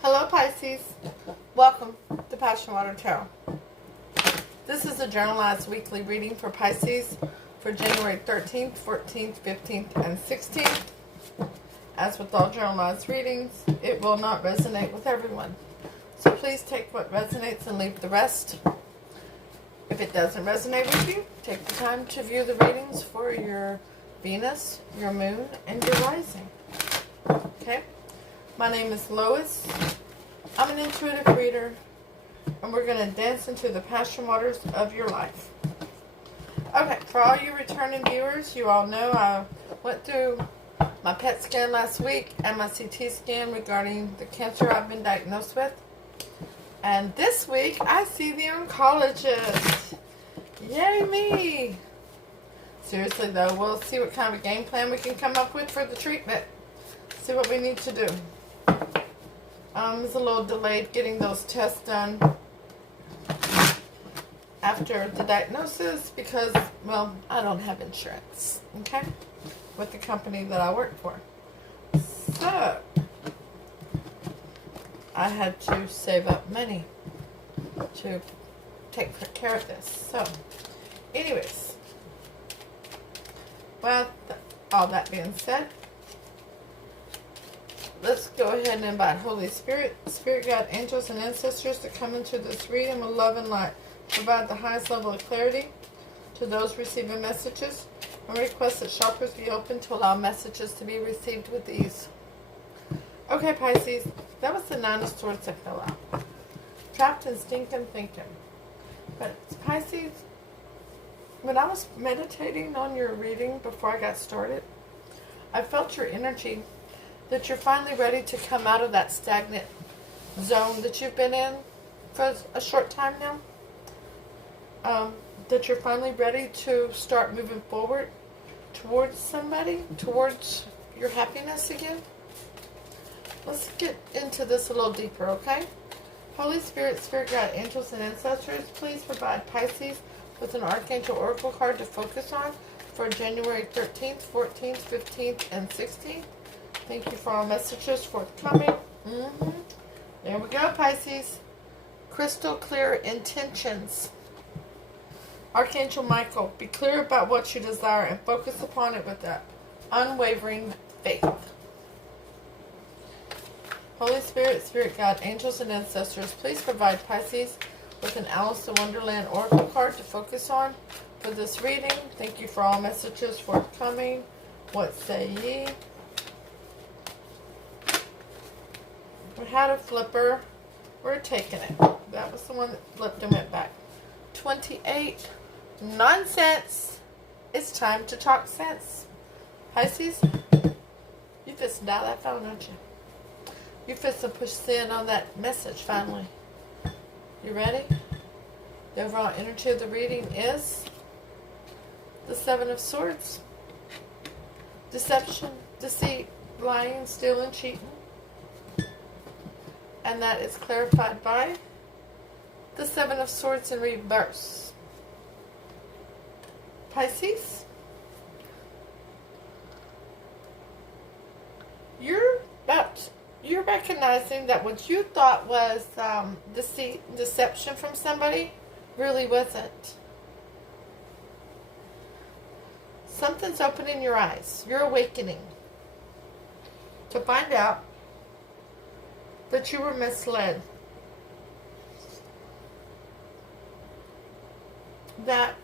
Hello Pisces, welcome to PassionWater Tarot. This is a journalized weekly reading for Pisces for January 13th, 14th, 15th, and 16th. As with all journalized readings, it will not resonate with everyone. So please take what resonates and leave the rest. If it doesn't resonate with you, take the time to view the readings for your Venus, your Moon, and your Rising. Okay? My name is Lois. I'm an intuitive reader, and we're going to dance into the passion waters of your life. Okay, for all you returning viewers, you all know I went through my PET scan last week and my CT scan regarding the cancer I've been diagnosed with. And this week, I see the oncologist. Yay me! Seriously though, we'll see what kind of a game plan we can come up with for the treatment. See what we need to do. It's a little delayed getting those tests done after the diagnosis because, well, I don't have insurance, okay, with the company that I work for. So, I had to save up money to take care of this. So, anyways, well, all that being said, let's go ahead and invite Holy Spirit, Spirit Guide, angels, and ancestors to come into this reading with love and light. Provide the highest level of clarity to those receiving messages, and request that chakras be open to allow messages to be received with ease. Okay, Pisces, that was the Nine of Swords that fell out. Trapped in stinking thinking. But Pisces, when I was meditating on your reading before I got started, I felt your energy that you're finally ready to come out of that stagnant zone that you've been in for a short time now. That you're finally ready to start moving forward towards somebody, towards your happiness again. Let's get into this a little deeper, okay? Holy Spirit, Spirit Guide, angels, and ancestors, please provide Pisces with an Archangel Oracle card to focus on for January 13th, 14th, 15th, and 16th. Thank you for all messages forthcoming. There we go, Pisces. Crystal clear intentions. Archangel Michael, be clear about what you desire and focus upon it with that unwavering faith. Holy Spirit, Spirit Guide, angels, and ancestors, please provide Pisces with an Alice in Wonderland Oracle card to focus on for this reading. Thank you for all messages forthcoming. What say ye? We had a flipper. We're taking it. That was the one that flipped and went back. 28. Nonsense. It's time to talk sense. Pisces, you fist to dial that phone, don't you? You fist to push send on that message finally. You ready? The overall energy of the reading is the Seven of Swords. Deception, deceit, lying, stealing, cheating. And that is clarified by the Seven of Swords in reverse. Pisces, you're recognizing that what you thought was deceit, deception from somebody really wasn't. Something's opening your eyes. You're awakening to find out that you were misled. That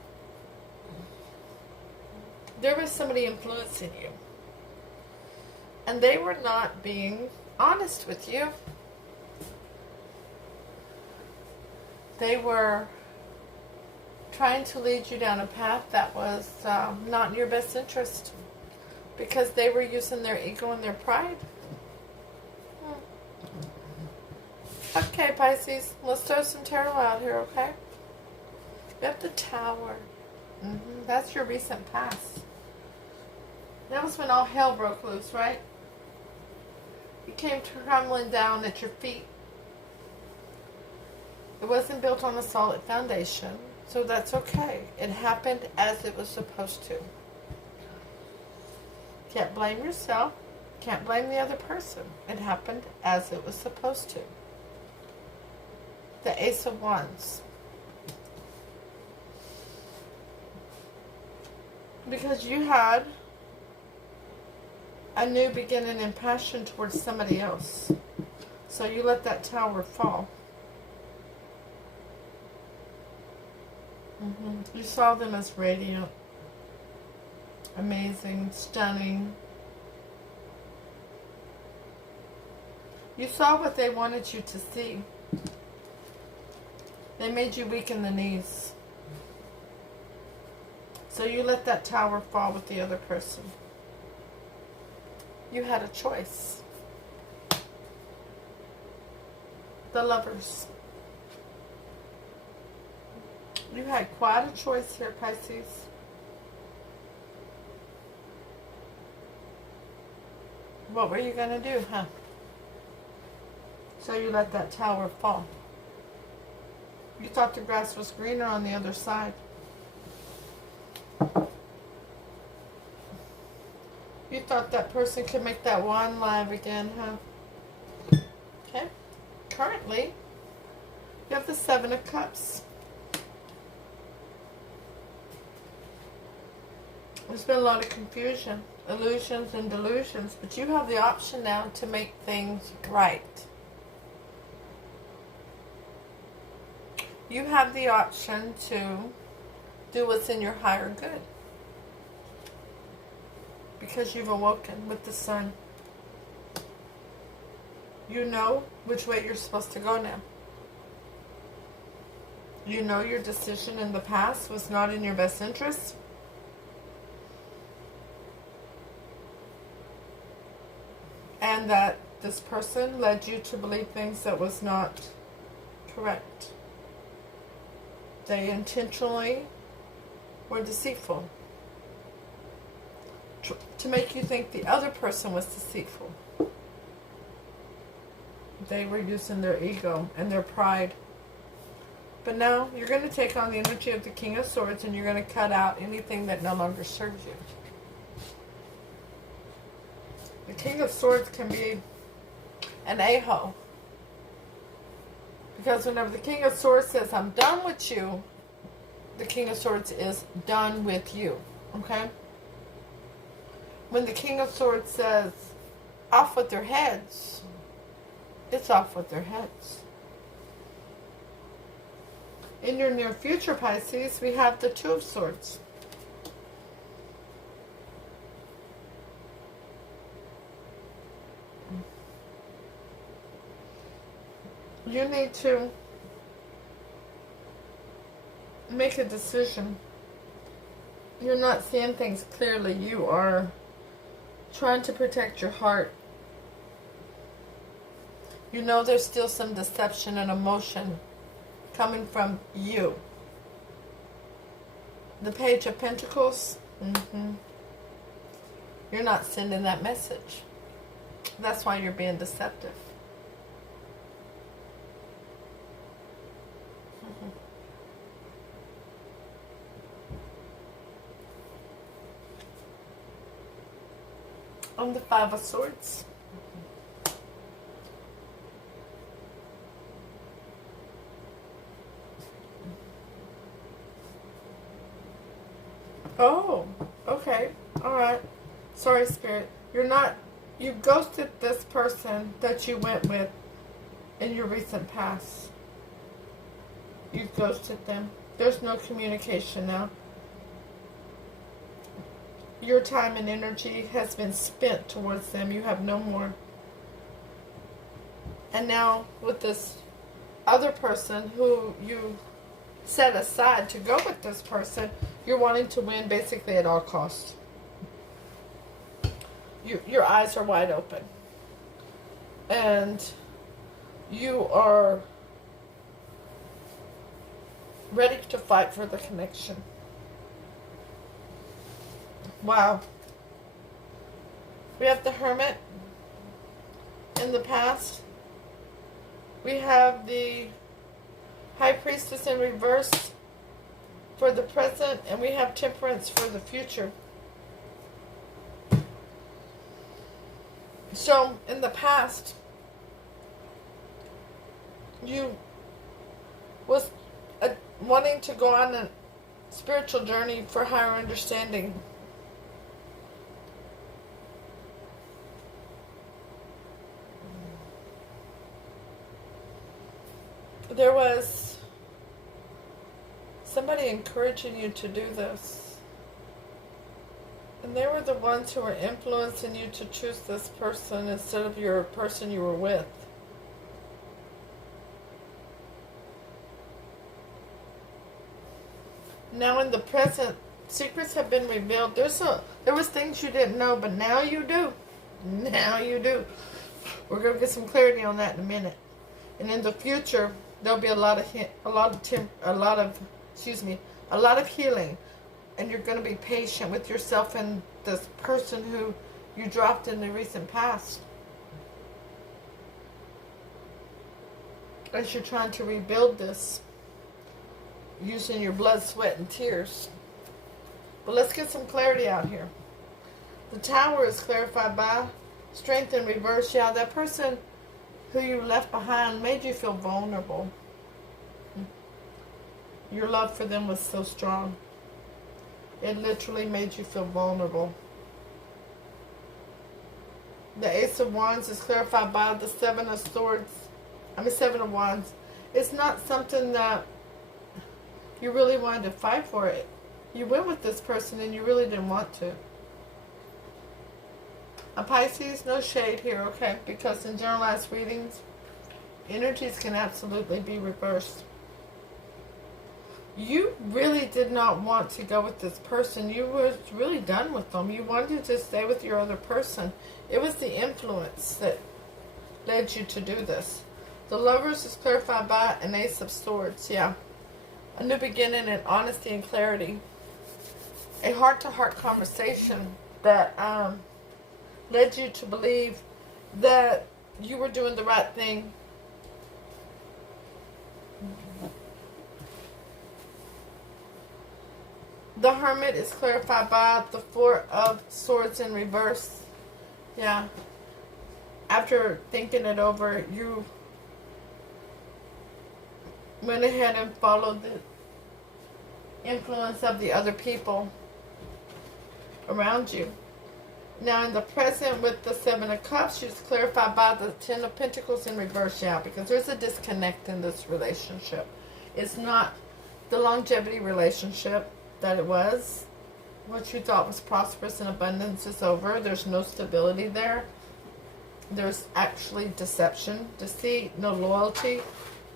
there was somebody influencing you. And they were not being honest with you. They were trying to lead you down a path that was not in your best interest. Because they were using their ego and their pride. Okay, Pisces, let's throw some tarot out here, okay? You have the Tower. That's your recent past. That was when all hell broke loose, right? You came crumbling down at your feet. It wasn't built on a solid foundation, so that's okay. It happened as it was supposed to. Can't blame yourself. Can't blame the other person. It happened as it was supposed to. The Ace of Wands. Because you had a new beginning in passion towards somebody else. So you let that tower fall. You saw them as radiant, amazing, stunning. You saw what they wanted you to see. They made you weak in the knees. So you let that tower fall with the other person. You had a choice. The Lovers. You had quite a choice here, Pisces. What were you going to do, huh? So you let that tower fall. You thought the grass was greener on the other side. You thought that person could make that wand live again, huh? Okay. Currently, you have the Seven of Cups. There's been a lot of confusion, illusions and delusions, but you have the option now to make things right. You have the option to do what's in your higher good. Because you've awoken with the sun. You know which way you're supposed to go now. You know your decision in the past was not in your best interest. And that this person led you to believe things that was not correct. They intentionally were deceitful. To make you think the other person was deceitful. They were using their ego and their pride. But now you're going to take on the energy of the King of Swords and you're going to cut out anything that no longer serves you. The King of Swords can be an a-hole. Because whenever the King of Swords says, I'm done with you, the King of Swords is done with you. Okay? When the King of Swords says, off with their heads, it's off with their heads. In your near future, Pisces, we have the Two of Swords. You need to make a decision. You're not seeing things clearly. You are trying to protect your heart. You know there's still some deception and emotion coming from you. The Page of Pentacles. You're not sending that message. That's why you're being deceptive. On the Five of Swords. Oh, okay. Alright. Sorry, Spirit. You ghosted this person that you went with in your recent past. You ghosted them. There's no communication now. Your time and energy has been spent towards them. You have no more. And now with this other person who you set aside to go with this person, you're wanting to win basically at all costs. Your eyes are wide open. And you are ready to fight for the connection. Wow. We have the Hermit in the past. We have the High Priestess in reverse for the present. And we have Temperance for the future. So, in the past, you was wanting to go on a spiritual journey for higher understanding. There was somebody encouraging you to do this. And they were the ones who were influencing you to choose this person instead of your person you were with. Now in the present, secrets have been revealed. There was things you didn't know, but now you do. Now you do. We're going to get some clarity on that in a minute. And in the future, there'll be a lot of healing, and you're going to be patient with yourself and this person who you dropped in the recent past, as you're trying to rebuild this using your blood, sweat, and tears. But let's get some clarity out here. The Tower is clarified by strength in reverse. Yeah, that person who you left behind made you feel vulnerable. Your love for them was so strong. It literally made you feel vulnerable. The Ace of Wands is clarified by the Seven of Wands. It's not something that you really wanted to fight for. It. You went with this person and you really didn't want to. A Pisces, no shade here, okay? Because in generalized readings, energies can absolutely be reversed. You really did not want to go with this person. You were really done with them. You wanted to stay with your other person. It was the influence that led you to do this. The Lovers is clarified by an Ace of Swords, yeah. A new beginning and honesty and clarity. A heart-to-heart conversation that led you to believe that you were doing the right thing. The Hermit is clarified by the Four of Swords in reverse. Yeah. After thinking it over, you went ahead and followed the influence of the other people around you. Now in the present with the Seven of Cups, she's clarified by the Ten of Pentacles in reverse, yeah, because there's a disconnect in this relationship. It's not the longevity relationship that it was. What you thought was prosperous and abundance is over. There's no stability there. There's actually deception, deceit, no loyalty.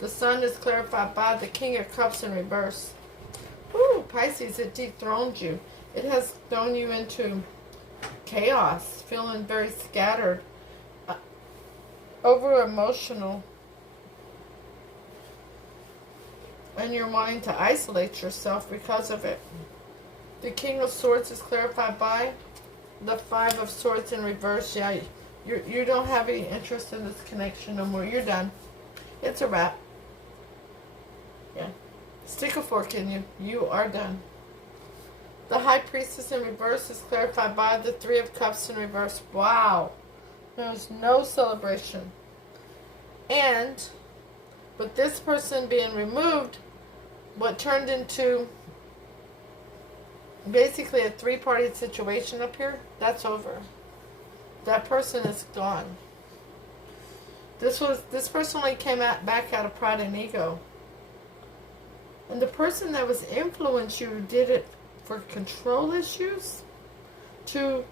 The Sun is clarified by the King of Cups in reverse. Ooh, Pisces, it dethroned you. It has thrown you into chaos, feeling very scattered, over emotional, and you're wanting to isolate yourself because of it. The King of Swords is clarified by the Five of Swords in reverse. Yeah, you don't have any interest in this connection no more. You're done. It's a wrap. Yeah. Stick a fork in you. You are done. The High Priestess in reverse is clarified by the Three of Cups in reverse. Wow. There's no celebration. And with this person being removed, what turned into basically a three-party situation up here, that's over. That person is gone. This person only came back out of pride and ego. And the person that was influenced you did it for control issues, to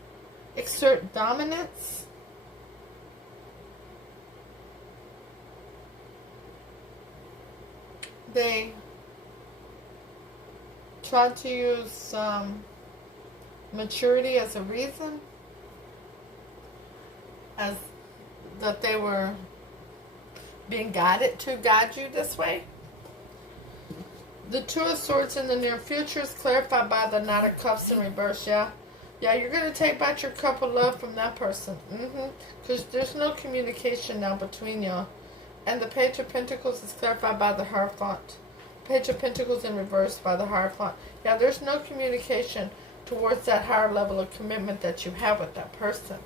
exert dominance. They tried to use maturity as a reason, as that they were being guided to guide you this way. The Two of Swords in the near future is clarified by the Knight of Cups in reverse, yeah? Yeah, you're going to take back your cup of love from that person. Because there's no communication now between y'all. And the Page of Pentacles is clarified by the Hierophant. Page of Pentacles in reverse by the Hierophant. Yeah, there's no communication towards that higher level of commitment that you have with that person.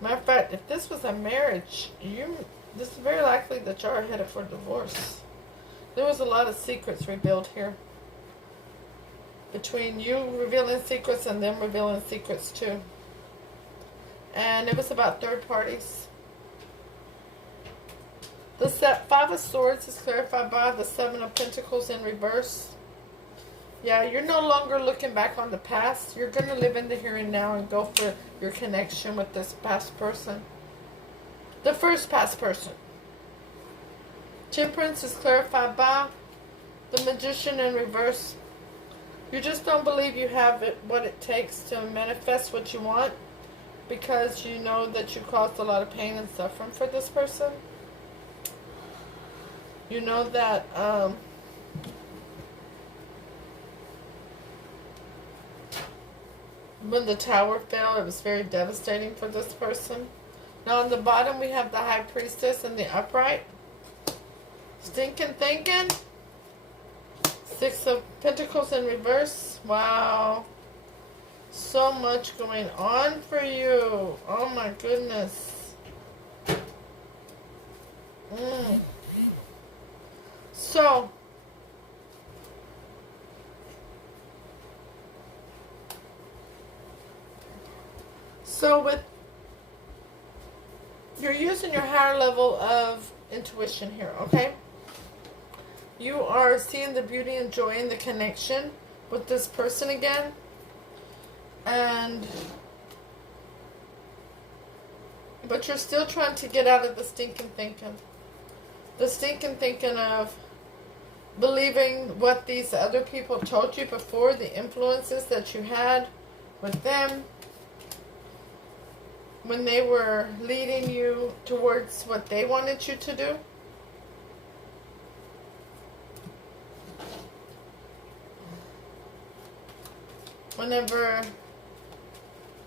Matter of fact, if this was a marriage, this is very likely that you are headed for divorce. There was a lot of secrets revealed here. Between you revealing secrets and them revealing secrets too. And it was about third parties. The Five of Swords is clarified by the Seven of Pentacles in reverse. Yeah, you're no longer looking back on the past. You're going to live in the here and now and go for your connection with this past person. The first past person. Temperance is clarified by the Magician in reverse. You just don't believe you have what it takes to manifest what you want because you know that you caused a lot of pain and suffering for this person. You know that when the tower fell, it was very devastating for this person. Now on the bottom we have the High Priestess and the Upright. Stinking thinking. Six of Pentacles in reverse. Wow. So much going on for you. Oh my goodness. So with you're using your higher level of intuition here, okay? You are seeing the beauty and joy in the connection with this person again. But you're still trying to get out of the stinking thinking. The stinking thinking of believing what these other people told you before, the influences that you had with them when they were leading you towards what they wanted you to do. Whenever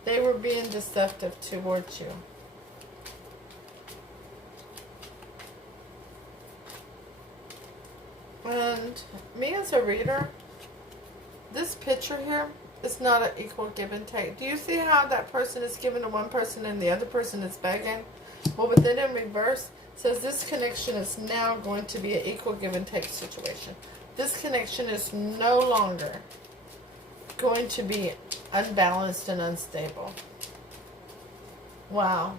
they were being deceptive towards you. And me as a reader, this picture here is not an equal give and take. Do you see how that person is giving to one person and the other person is begging? Well, with it in reverse, it says this connection is now going to be an equal give and take situation. This connection is no longer going to be unbalanced and unstable. Wow.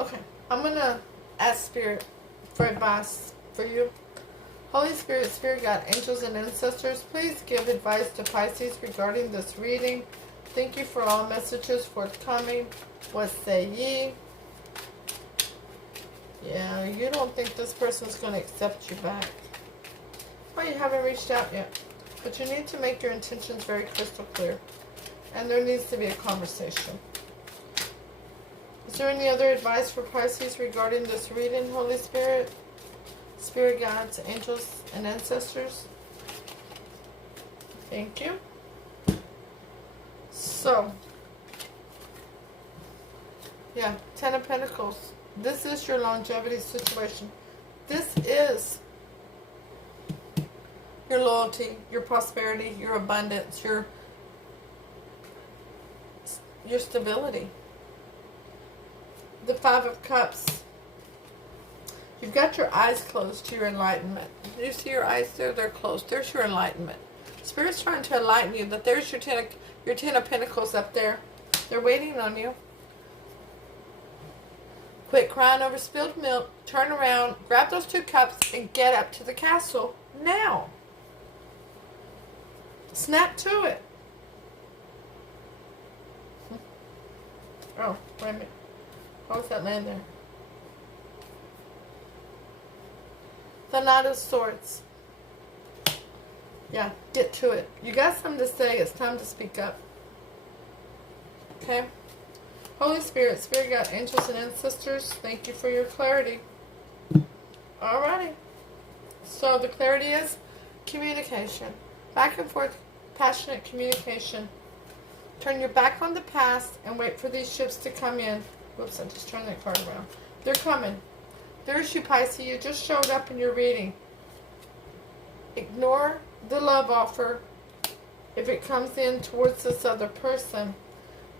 Okay, I'm going to ask Spirit for advice for you. Holy Spirit, Spirit Guide, Angels, and Ancestors, please give advice to Pisces regarding this reading. Thank you for all messages forthcoming. What say ye? Yeah, you don't think this person's going to accept you back. Well, you haven't reached out yet. But you need to make your intentions very crystal clear. And there needs to be a conversation. Is there any other advice for Pisces regarding this reading, Holy Spirit? Spirit guides, angels, and ancestors. Thank you. So, yeah, Ten of Pentacles. This is your longevity situation. This is your loyalty, your prosperity, your abundance, your stability. The Five of Cups. You've got your eyes closed to your enlightenment. You see your eyes there? They're closed. There's your enlightenment. Spirit's trying to enlighten you that there's your ten of Pentacles up there. They're waiting on you. Quit crying over spilled milk. Turn around. Grab those 2 cups and get up to the castle now. Snap to it. Oh, wait a minute. What was that land there? The Knight of Swords. Yeah, get to it. You got something to say. It's time to speak up. Okay? Holy Spirit, Spirit Guide, Angels, and Ancestors, thank you for your clarity. Alrighty. So the clarity is communication. Back and forth, passionate communication. Turn your back on the past and wait for these ships to come in. Whoops, I just turned that card around. They're coming. There's you, Pisces. You just showed up in your reading. Ignore the love offer if it comes in towards this other person.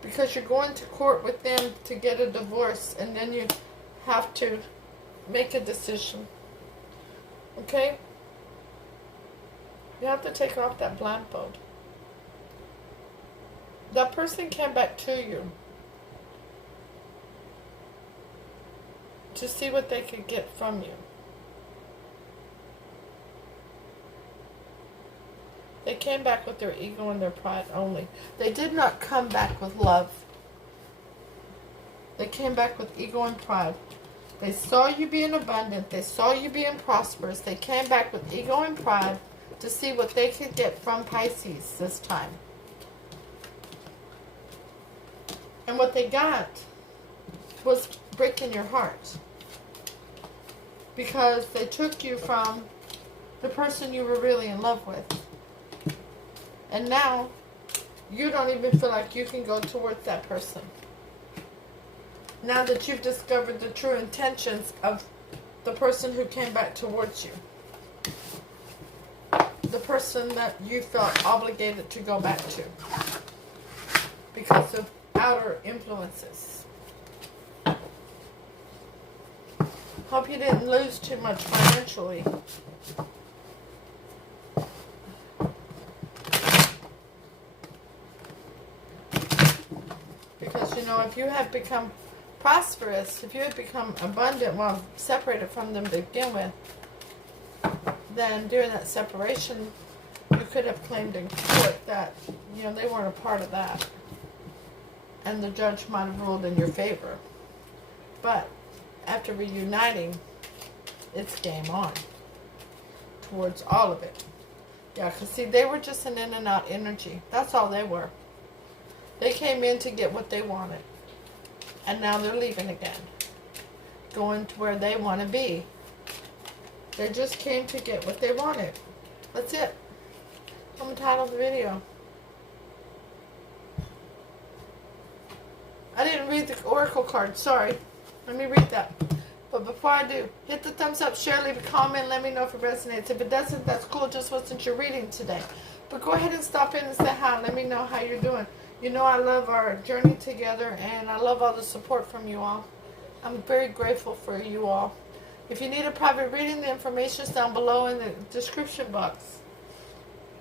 because you're going to court with them to get a divorce, and then you have to make a decision. Okay? You have to take off that blindfold. That person came back to you to see what they could get from you. They came back with their ego and their pride only. They did not come back with love. They came back with ego and pride. They saw you being abundant. They saw you being prosperous. They came back with ego and pride to see what they could get from Pisces this time. And what they got was breaking your heart. Because they took you from the person you were really in love with. And now, you don't even feel like you can go towards that person. Now that you've discovered the true intentions of the person who came back towards you. The person that you felt obligated to go back to. Because of outer influences. Hope you didn't lose too much financially. Because, you know, if you have become prosperous, if you have become abundant while separated from them to begin with, then during that separation, you could have claimed in court that, you know, they weren't a part of that. And the judge might have ruled in your favor. But after reuniting, it's game on. Towards all of it. Yeah, because see, they were just an in and out energy. That's all they were. They came in to get what they wanted. And now they're leaving again. Going to where they want to be. They just came to get what they wanted. That's it. I'm going to title the video. I didn't read the oracle card. Sorry. Let me read that. But before I do, hit the thumbs up, share, leave a comment, let me know if it resonates. If it doesn't, that's cool. Just wasn't your reading today. But go ahead and stop in and say hi. Let me know how you're doing. You know I love our journey together, and I love all the support from you all. I'm very grateful for you all. If you need a private reading, the information is down below in the description box.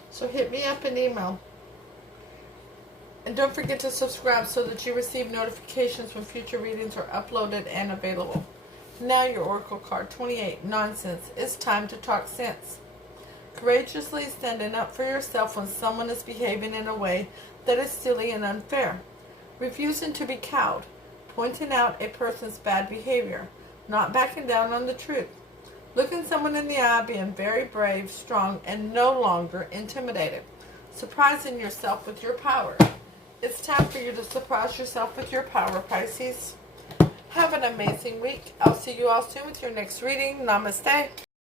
So hit me up and email. And don't forget to subscribe so that you receive notifications when future readings are uploaded and available. Now your oracle card, 28, nonsense. It's time to talk sense. Courageously standing up for yourself when someone is behaving in a way that is silly and unfair. Refusing to be cowed. Pointing out a person's bad behavior. Not backing down on the truth. Looking someone in the eye, being very brave, strong, and no longer intimidated. Surprising yourself with your power. It's time for you to surprise yourself with your power, Pisces. Have an amazing week. I'll see you all soon with your next reading. Namaste.